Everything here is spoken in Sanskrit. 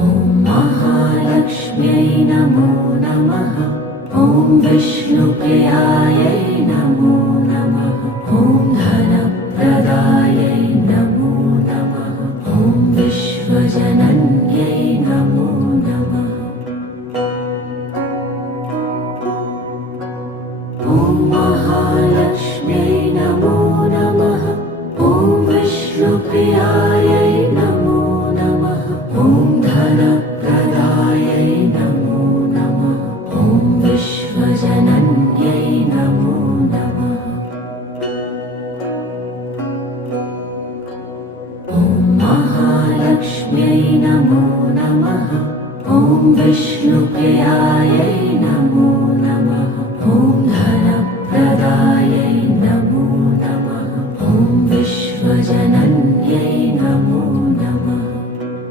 ॐ महालक्ष्म्यै नमो नमः। ॐ विष्णुप्रियायै नमो नमः। ॐ धनप्रदायै नमो नमः। ॐ विश्वजनन्यै नमो नमः। ॐ महालक्ष्म्यै नमो नमः। ॐ विष्णुप्रियायै नमो नमः। ॐ धनप्रदायै नमो नमः। ॐ विश्वजनन्यै नमो नमः। ॐ महालक्ष्म्यै नमो नमः। ॐ विष्णुप्रियायै नमो